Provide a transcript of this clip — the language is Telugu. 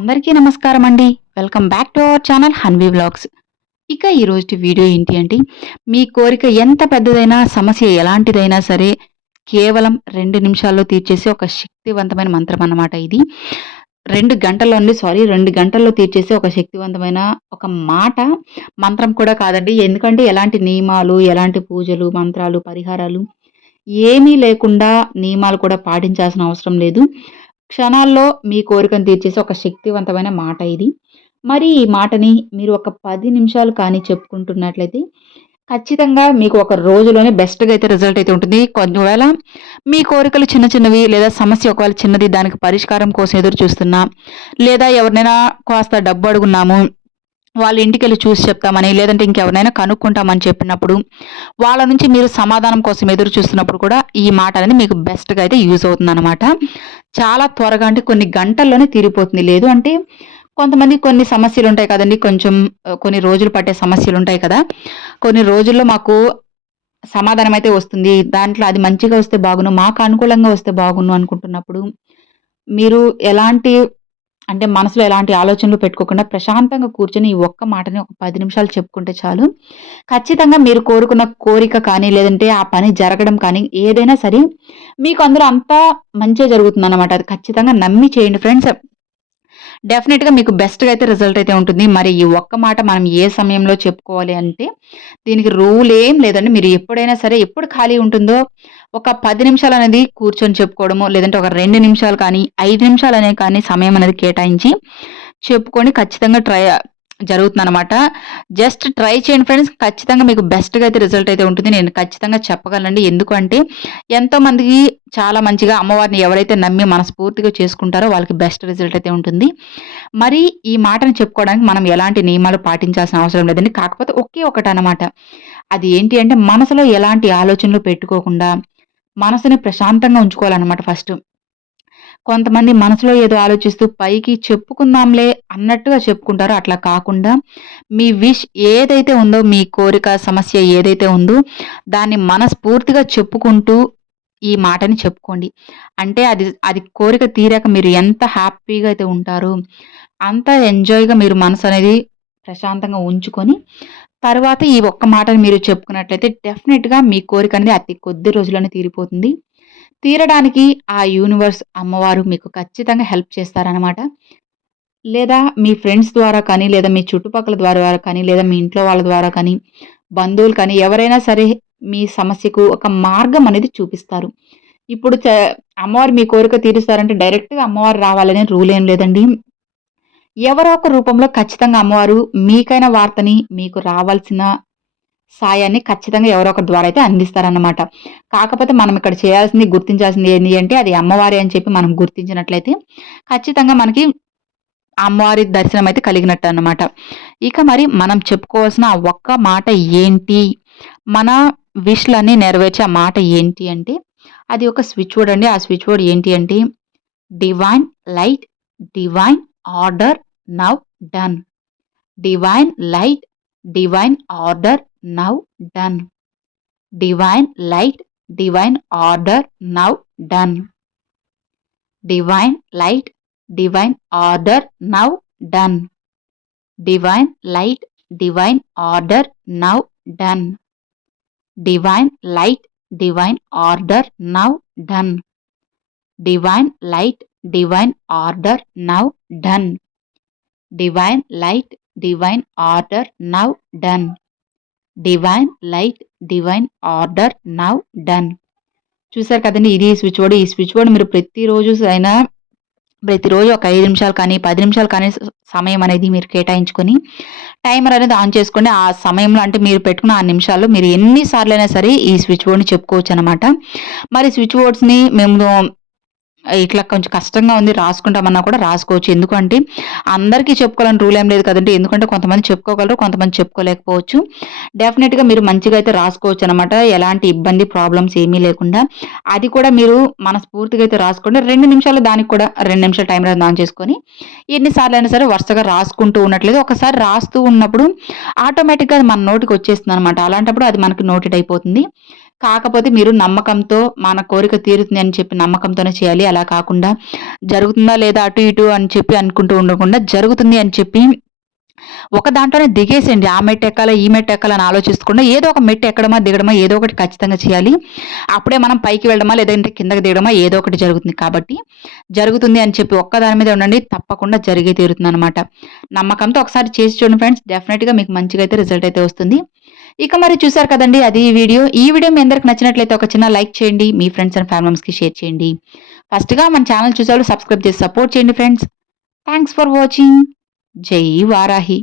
అందరికీ నమస్కారం అండి. Welcome back to our channel Hanvi vlogs. ఇక ఈరోజు వీడియో ఏంటి అంటే, మీ కోరిక ఎంత పెద్దదైనా, సమస్య ఎలాంటిదైనా సరే, కేవలం 2 నిమిషాల్లో తీర్చేసే ఒక శక్తివంతమైన మంత్రం అన్నమాట ఇది. 2 గంటల్లో తీర్చేసే ఒక శక్తివంతమైన ఒక మాట, మంత్రం కూడా కాదండి. ఎందుకంటే ఎలాంటి నియమాలు, ఎలాంటి పూజలు, మంత్రాలు, పరిహారాలు ఏమీ లేకుండా నియమాలు కూడా పాటించాల్సిన అవసరం లేదు. క్షణాల్లో మీ కోరికను తీర్చేసే ఒక శక్తివంతమైన మాట ఇది. మరి ఈ మాటని మీరు ఒక 10 నిమిషాలు కానీ చెప్పుకుంటున్నట్లయితే, ఖచ్చితంగా మీకు ఒక రోజులోనే బెస్ట్‌గా అయితే రిజల్ట్ అయితే ఉంటుంది. ఒకవేళ మీ కోరికలు చిన్న చిన్నవి లేదా సమస్య ఒకవేళ చిన్నది దానికి పరిష్కారం కోసం ఎదురు చూస్తున్నా, లేదా ఎవరినైనా కాస్త డబ్బు అడుగున్నాము, వాళ్ళ ఇంటికెళ్ళి చూసి చెప్తామని, లేదంటే ఇంకెవరినైనా కనుక్కుంటామని చెప్పినప్పుడు, వాళ్ళ నుంచి మీరు సమాధానం కోసం ఎదురు చూస్తున్నప్పుడు కూడా ఈ మాట అనేది మీకు బెస్ట్‌గా అయితే యూజ్ అవుతుందనమాట. చాలా త్వరగా అంటే కొన్ని గంటల్లోనే తీరిపోతుంది. లేదు అంటే కొంతమంది కొన్ని సమస్యలుంటాయి కదండీ! కొంచెం కొన్ని రోజులు పట్టే సమస్యలుంటాయి కదా! కొన్ని రోజుల్లో మాకు సమాధానం అయితే వస్తుంది. దాంట్లో అది మంచిగా వస్తే బాగున్ను, మాకు అనుకూలంగా వస్తే బాగున్ను అనుకుంటున్నప్పుడు, మీరు ఎలాంటి అంటే మనసులో ఎలాంటి ఆలోచనలు పెట్టుకోకుండా ప్రశాంతంగా కూర్చొని ఈ ఒక్క మాటని ఒక 10 నిమిషాలు చెప్పుకుంటే చాలు. ఖచ్చితంగా మీరు కోరుకున్న కోరిక కానీ, లేదంటే ఆ పని జరగడం కానీ ఏదైనా సరే మీకు అందులో అంతా మంచే జరుగుతుందనమాట. అది ఖచ్చితంగా నమ్మి చేయండి ఫ్రెండ్స్. డెఫినిట్‌గా మీకు బెస్ట్‌గా అయితే రిజల్ట్ అయితే ఉంటుంది. మరి ఈ ఒక్క మాట మనం ఏ సమయంలో చెప్పుకోవాలి అంటే, దీనికి రూల్ ఏం లేదండి. మీరు ఎప్పుడైనా సరే, ఎప్పుడు ఖాళీ ఉంటుందో ఒక 10 నిమిషాలనేది కూర్చొని చెప్పుకోవడమో, లేదంటే ఒక 2 నిమిషాలు కానీ, 5 నిమిషాలనే కానీ సమయం అనేది కేటాయించి చెప్పుకొని ఖచ్చితంగా జరుగుతుందనమాట. జస్ట్ ట్రై చేయండి ఫ్రెండ్స్. ఖచ్చితంగా మీకు బెస్ట్‌గా అయితే రిజల్ట్ అయితే ఉంటుంది. నేను ఖచ్చితంగా చెప్పగలనండి. ఎందుకు అంటే ఎంతోమందికి చాలా మంచిగా అమ్మవారిని ఎవరైతే నమ్మి మనస్ఫూర్తిగా చేసుకుంటారో వాళ్ళకి బెస్ట్ రిజల్ట్ అయితే ఉంటుంది. మరి ఈ మాటను చెప్పుకోవడానికి మనం ఎలాంటి నియమాలు పాటించాల్సిన అవసరం లేదండి. కాకపోతే ఒకే ఒకటనమాట. అది ఏంటి అంటే మనసులో ఎలాంటి ఆలోచనలు పెట్టుకోకుండా మనసుని ప్రశాంతంగా ఉంచుకోవాలనమాట ఫస్టు. కొంతమంది మనసులో ఏదో ఆలోచిస్తూ పైకి చెప్పుకుందాంలే అన్నట్టుగా చెప్పుకుంటారో అట్లా కాకుండా మీ విష్ ఏదైతే ఉందో, మీ కోరిక, సమస్య ఏదైతే ఉందో దాన్ని మనస్ఫూర్తిగా చెప్పుకుంటూ ఈ మాటని చెప్పుకోండి. అంటే అది అది కోరిక తీరాక మీరు ఎంత హ్యాపీగా అయితే ఉంటారో, అంత ఎంజాయ్‌గా మీరు మనసనేది ప్రశాంతంగా ఉంచుకొని, తర్వాత ఈ ఒక్క మాటని మీరు చెప్పుకున్నట్లయితే డెఫినిట్‌గా మీ కోరికనేది అతి కొద్ది రోజుల్లోనే తీరిపోతుంది. తీరడానికి ఆ యూనివర్స్, అమ్మవారు మీకు ఖచ్చితంగా హెల్ప్ చేస్తారనమాట. లేదా మీ ఫ్రెండ్స్ ద్వారా కానీ, లేదా మీ చుట్టుపక్కల ద్వారా కానీ, లేదా మీ ఇంట్లో వాళ్ళ ద్వారా కానీ, బంధువులు కానీ ఎవరైనా సరే మీ సమస్యకు ఒక మార్గం అనేది చూపిస్తారు. ఇప్పుడు అమ్మవారు మీ కోరిక తీరుస్తారంటే డైరెక్ట్‌గా అమ్మవారు రావాలనే రూల్ ఏం లేదండి. ఎవరో ఒక రూపంలో ఖచ్చితంగా అమ్మవారు మీకైన వార్తని, మీకు రావాల్సిన సాయాన్ని ఖచ్చితంగా ఎవరో ఒకరి ద్వారా అయితే అందిస్తారన్నమాట. కాకపోతే మనం ఇక్కడ చేయాల్సింది, గుర్తించాల్సింది ఏంది అంటే అది అమ్మవారే అని చెప్పి మనం గుర్తించినట్లయితే ఖచ్చితంగా మనకి అమ్మవారి దర్శనం అయితే కలిగినట్టన్నమాట. ఇక మరి మనం చెప్పుకోవాల్సిన ఆ ఒక్క మాట ఏంటి? మన విష్‌లన్నీ నెరవేర్చే ఆ మాట ఏంటి అంటే, అది ఒక స్విచ్ వర్డ్ అండి. ఆ స్విచ్ వర్డ్ ఏంటి అంటే divine light, divine order, now done. Divine light, divine order, now done. Divine light, divine order, now done. Divine light, divine order, now done. Divine light, divine order, now done. Divine light, divine order, now done. Divine light, divine order, now done. Divine light, divine order, now done. Divine light, divine order, now done. చూసారు కదండీ! ఇది స్విచ్ వర్డ్. ఈ స్విచ్ వర్డ్ మీరు ప్రతిరోజు ఒక 5 నిమిషాలు కానీ, 10 నిమిషాలు కానీ సమయం అనేది మీరు కేటాయించుకొని, టైమర్ అనేది ఆన్ చేసుకోండి. ఆ సమయంలో అంటే మీరు పెట్టుకున్న ఆ నిమిషాల్లో మీరు ఎన్ని సార్లైనా సరే ఈ స్విచ్ వర్డ్‌ని చెప్పుకోవచ్చనమాట. మరి స్విచ్ వర్డ్స్‌ని మేము ఇట్లా కొంచెం కష్టంగా ఉంది రాసుకుంటామన్నా కూడా రాసుకోవచ్చు. ఎందుకంటే అందరికీ చెప్పుకోవాలని రూల్ ఏం లేదు కదండీ! ఎందుకంటే కొంతమంది చెప్పుకోగలరు, కొంతమంది చెప్పుకోలేకపోవచ్చు. డెఫినిట్‌గా మీరు మంచిగా అయితే రాసుకోవచ్చనమాట. ఎలాంటి ఇబ్బంది, ప్రాబ్లమ్స్ ఏమీ లేకుండా. అది కూడా మీరు మనస్ఫూర్తిగా అయితే రాసుకోండి. 2 నిమిషాలు దానికి కూడా 2 నిమిషాలు టైమర్ అనేది ఆన్ చేసుకొని, ఎన్ని సార్లైనా సరే వరుసగా రాసుకుంటూ ఉన్నట్లయితే ఒకసారి రాస్తూ ఉన్నప్పుడు ఆటోమేటిక్‌గా అది మన నోటికి వచ్చేస్తుందనమాట. అలాంటప్పుడు అది మనకి నోటెడ్ అయిపోతుంది. కాకపోతే మీరు నమ్మకంతో మన కోరిక తీరుతుంది అని చెప్పి నమ్మకంతోనే చేయాలి. అలా కాకుండా జరుగుతుందా లేదా అటు ఇటు అని చెప్పి అనుకుంటూ ఉండకుండా జరుగుతుంది అని చెప్పి ఒక దాంట్లోనే దిగేసేయండి. ఆ మెట్టు ఎక్కాలా, ఈ మెట్టు ఎక్కాలా అని ఆలోచించకుండా ఏదో ఒక మెట్టు ఎక్కడమా, దిగడమా ఏదో ఒకటి ఖచ్చితంగా చేయాలి. అప్పుడే మనం పైకి వెళ్ళడమా, లేదంటే కిందకి దిగడమా ఏదో ఒకటి జరుగుతుంది. కాబట్టి జరుగుతుంది అని చెప్పి ఒక్క దాని మీద ఉండండి. తప్పకుండా జరిగే తీరుతుందనమాట. నమ్మకంతో ఒకసారి చేసి చూడండి ఫ్రెండ్స్. డెఫినెట్‌గా మీకు మంచిగా అయితే రిజల్ట్ అయితే వస్తుంది. ఇక మరి చూసారు కదండీ! అది ఈ వీడియో. ఈ వీడియో మీ అందరికి నచ్చినట్లయితే ఒక చిన్న లైక్ చేయండి. మీ ఫ్రెండ్స్ అండ్ ఫ్యామిలీ మెంబర్స్‌కి షేర్ చేయండి. ఫస్ట్‌గా మన ఛానెల్ చూసేవాళ్ళు సబ్స్క్రైబ్ చేసి సపోర్ట్ చేయండి ఫ్రెండ్స్. Thanks for watching. జై వారాహి!